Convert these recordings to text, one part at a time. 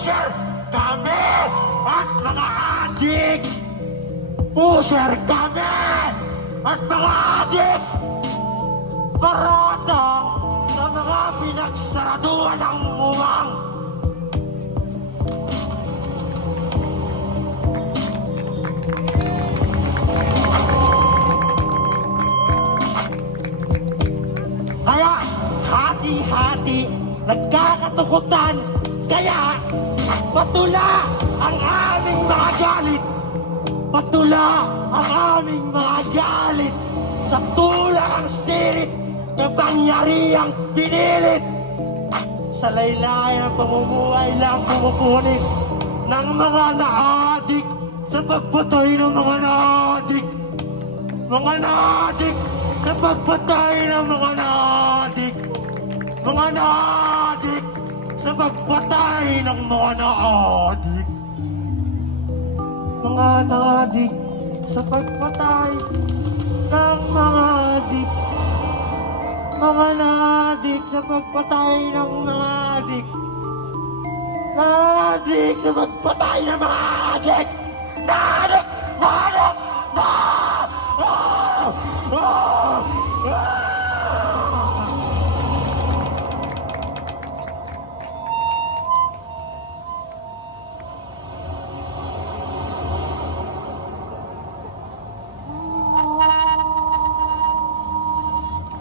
Pusher kami at mga adik! Pusher kami at mga adik! Parada sa mga pinagsaraduan ng umang! Kaya hati-hati nagkakatukutan, kaya patula ang aming mga galit, patula ang aming mga galit sa tulang ang sirit kapangyarihang pinilit. Sa laylayan ng pamumuhay lang pumupunik ng mga naadik sa pagpatay ng mga naadik, mga naadik sa pagpatay ng mga naadik, mga naadik sa pagpatay ng mga naadik, mga naadik sa pagpatay ng mga adik, mga naadik sa pagpatay ng mga adik, naadik sa pagpatay ng mga adik, naadik, naadik,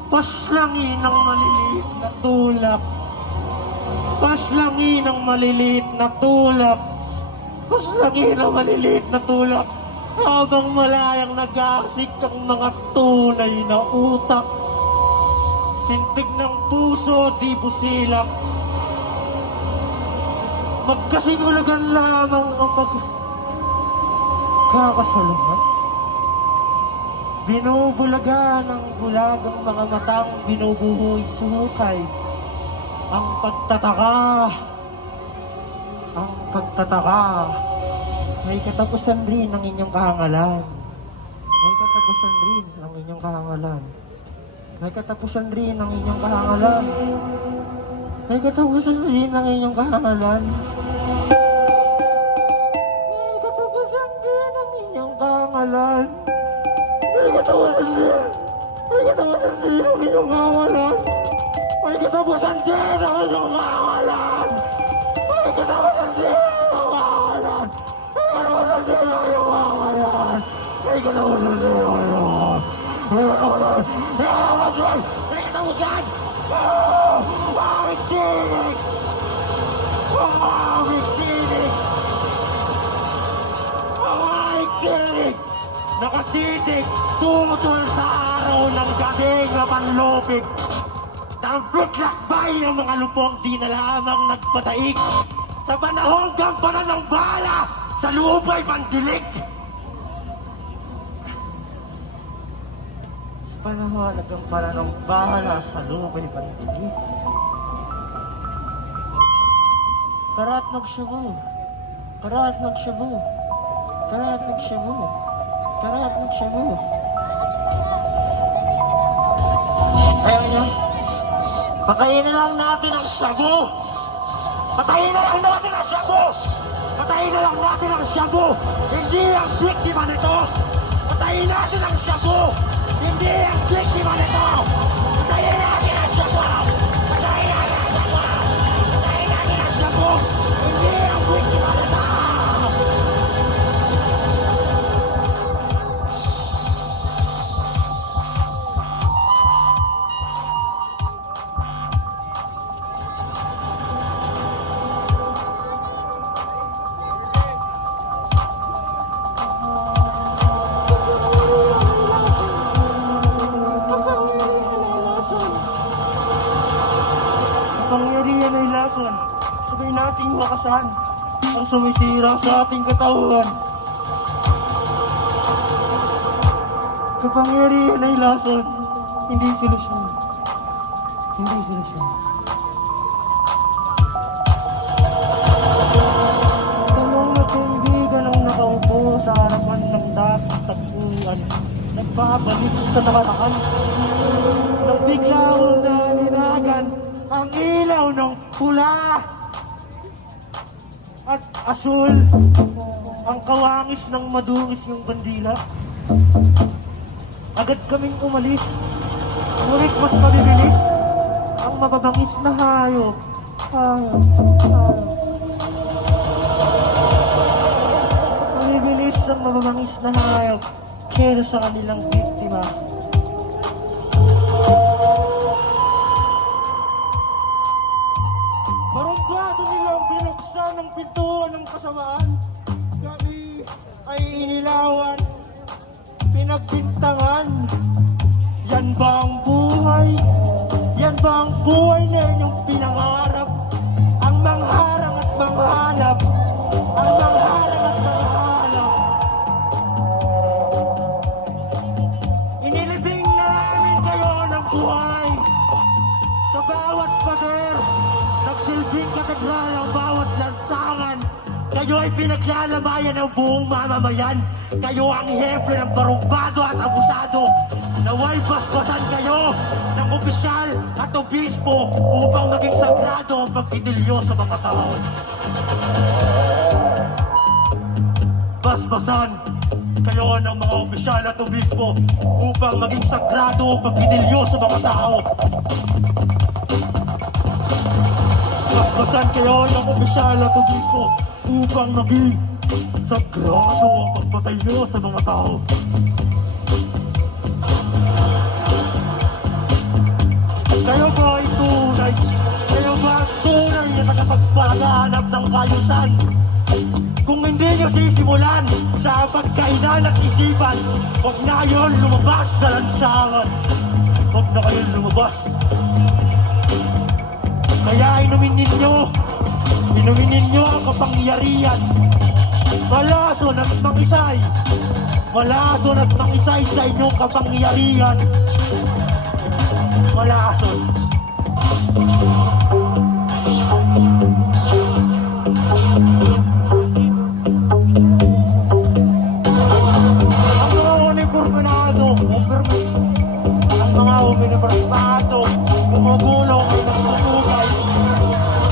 paslangin ng maliliit na tulak, paslangin ng maliliit na tulak, paslangin ng maliliit na tulak, habang malayang nag-aasik ang mga tunay na utak. Tintig ng puso, di busilak, magkasinulagan lamang ang pagkakasalangan. Binubulaga ng bulagang mga matang binubuhoy sukay. Ang pagtataka, may katapusan rin ang inyong kahangalan. May katapusan rin ang inyong kahangalan. May katapusan rin ang inyong kahangalan. May katapusan rin ang inyong kahangalan. May katapusan rin ang inyong kahangalan. May katapusan din! May katapusan din ang inyong kahangalan! May katapusan din ang inyong kahangalan! May katapusan din ang inyong kahangalan! May katapusan din ang inyong kahangalan! May katapusan din ang inyong kahangalan! May katapusan! Bakit tinig? Bakit tinig? Bakit tinig? Nakatitig, tumutol sa araw ng gabing na panlupig. Tampik lakbay ng mga lupong di na lamang nagpataik. Sa panahong gampanan ng bala, sa lupa'y pandilig. Sa panahon nagampanan ng bala, sa lupa'y pandilig. Karat magsyabu, karat magsyabu, karat magsyabu. Karat magsyabu. Ayaw niyo? Patayin na lang natin ang shabu! Patayin na lang natin ang shabu! Patayin na lang natin ang shabu! Hindi ang biktima nito! Patayin natin ang shabu! Hindi ang biktima nito! Patayin natin ang shabu! Patayin natin ang shabu! Patayin natin ang shabu! Hindi ang biktima nito! Kapangyarihan ay lason, sabay nating wakasan ang sumisira sa ating katauhan. Kapangyarihan ay lason, hindi solusyon. Hindi solusyon. Tulong na kaibigan ang nakaupo sa harapan ng dapat tagpuan. Nagbabalik sa nakaraan. Nang biglang nalinagan ang ilaw ng pula. at asul ang kawangis ng madungis yung bandila. Agad kaming umalis, ngunit mas mabibilis ang mababangis na hayop. Mabibilis ang mababangis na hayop kaysa sa kanilang biktima. Barangado nilang binuksan ang pintuan ng kasamaan. Kami ay inilawan, pinagbintangan. Yan ba ang buhay? Yan ba ang buhay na inyong pinangarap? Ang mangharang at manghalap. Ang mangharang at manghalap. Inilibing na namin kayo ng buhay. Sa bawat pader, nagsilbing katedral ang bawat lansangan. Kayo ay pinaglalamayan ng buong mamamayan. Kayo ang ehemplo ng barumbado at abusado. Naway basbasan kayo ng opisyal at obispo upang maging sagrado ang pagtitilyo sa mga tao. Basbasan kayo ng mga opisyal at obispo upang maging sagrado ang pagtitilyo sa mga tao. Basbasan kayo ng opisyal at obispo upang maging sagrado ang pagpatayo sa mga tao. Kayo ba ay tunay? Kayo ba ang tunay na tagapagpalaganap ng kayusan? Kung hindi nyo sisimulan sa pagkainan at isipan, huwag na kayo lumabas sa lansangan. Huwag na kayo lumabas. Kaya inumin ninyo ang kapangyarihan. Malason at mangisay. Malason at mangisay sa inyong kapangyarihan. Malason. Ang mga uniforminado, ang mga uniforminado, gumugulong ay nagtutugay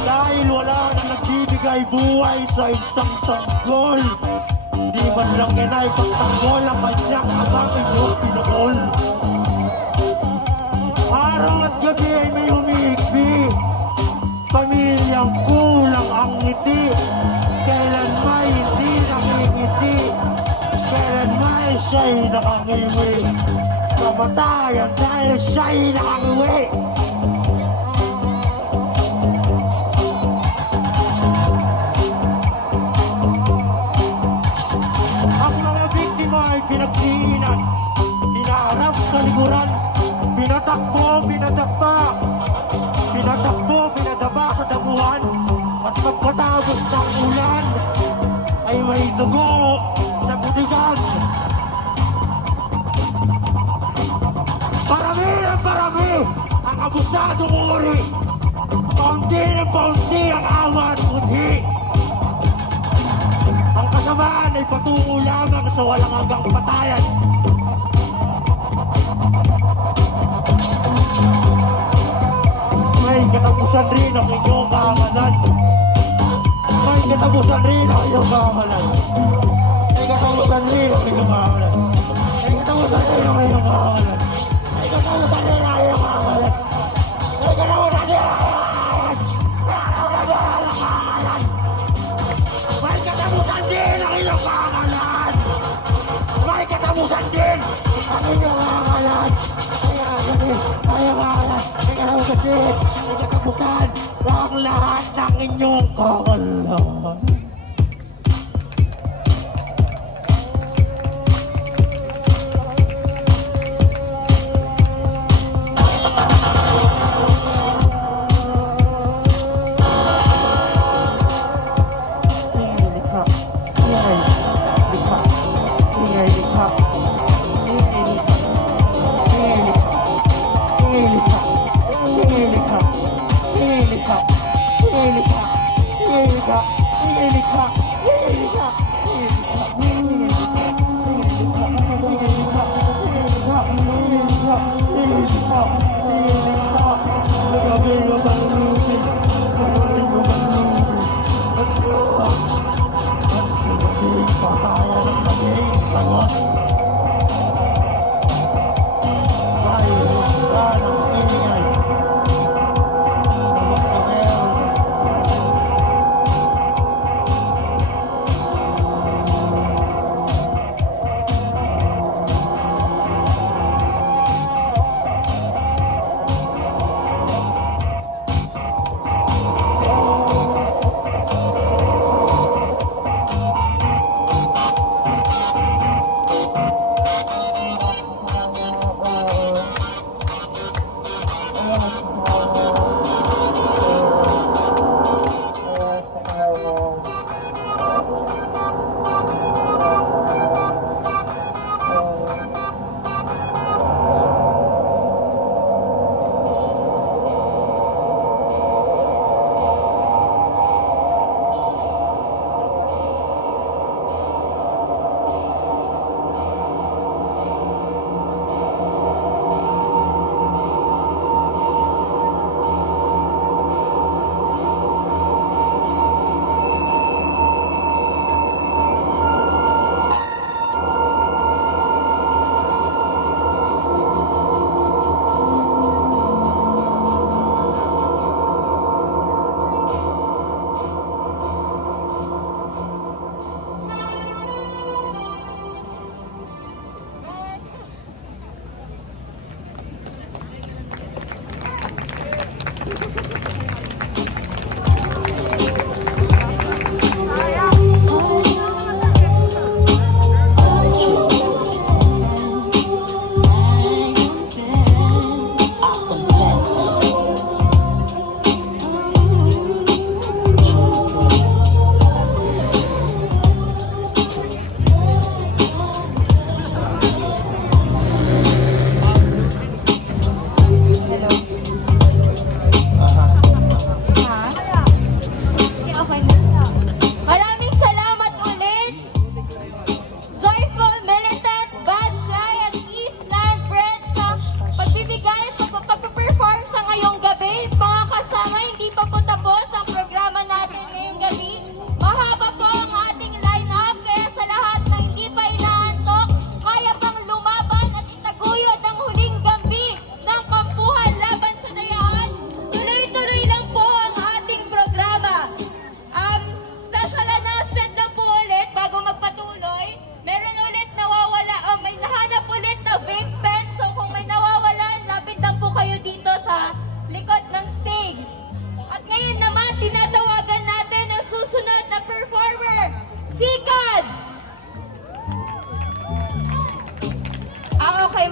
dahil wala na nagbibigay buhay sa isang sanggol. Di man lang yan ay pagtanggol ang kanyang abang inyong pinagol. Araw at gabi ay may humihigbi, pamilyang kulang ang ngiti. Kailan may hindi nakingiti, kailan may siya'y nakangiwi. Kamatayan dahil siya'y nakangiwi. Ang mga biktima ay pinagdiinan, pinaharap sa likuran. Pinatakbo, pinadapa, pinatakbo, pinadaba sa damuhan. At pagkatapos ng ulan, ay may dugo sa butigan. Parami ng parami ang abusadong uri. Paunti ng paunti ang awa at budhi. Ang kasamaan ay patungo lamang sa walang hanggang patayan. May katapusan rin ang inyong kahangalan. May katapusan rin ang inyong kahangalan. May katapusan rin ang inyong kahangalan. May katapusan rin ang inyong kahangalan. May katapusan rin ang inyong kahangalan. May katapusan rin ang may katapusan din ang inyong kahangalan. May katapusan din ang inyong kahangalan. May katapusan din. May katapusan ang lahat ng inyong kahangalan. Ang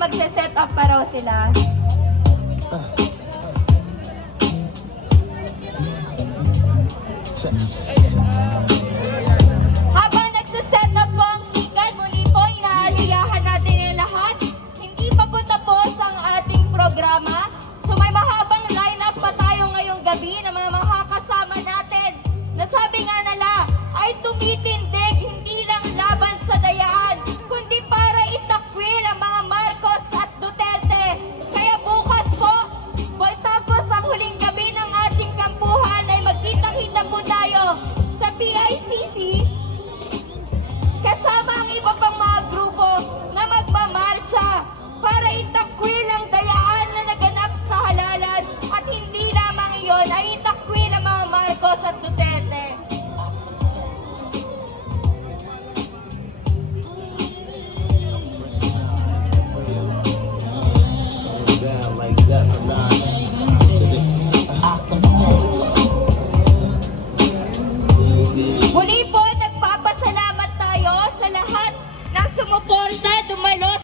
magse-set up pa raw sila. Habang nagse-set up po ang sikat, muli po inaaliyahan natin ang lahat. Hindi pa po tapos ang ating programa. So may mahabang lineup pa tayo ngayong gabi ng mga makakasama natin. Nasabi nga nila ay tumitindig hindi lang laban sa dayaan, kundi para itakwil ang mga Marcos at Duterte. Kaya bukas po, tapos ang huling gabi ng ating kampuhan ay magkita-kita po tayo sa PICC kasama ang iba pang mga grupo na magmamarcha para itakwil ang dayaan na naganap sa halalan at hindi lamang iyon ay itakwil ang mga Marcos at Duterte. Down like that, Muli po, nagpapasalamat tayo sa lahat ng sumuporta, dumalo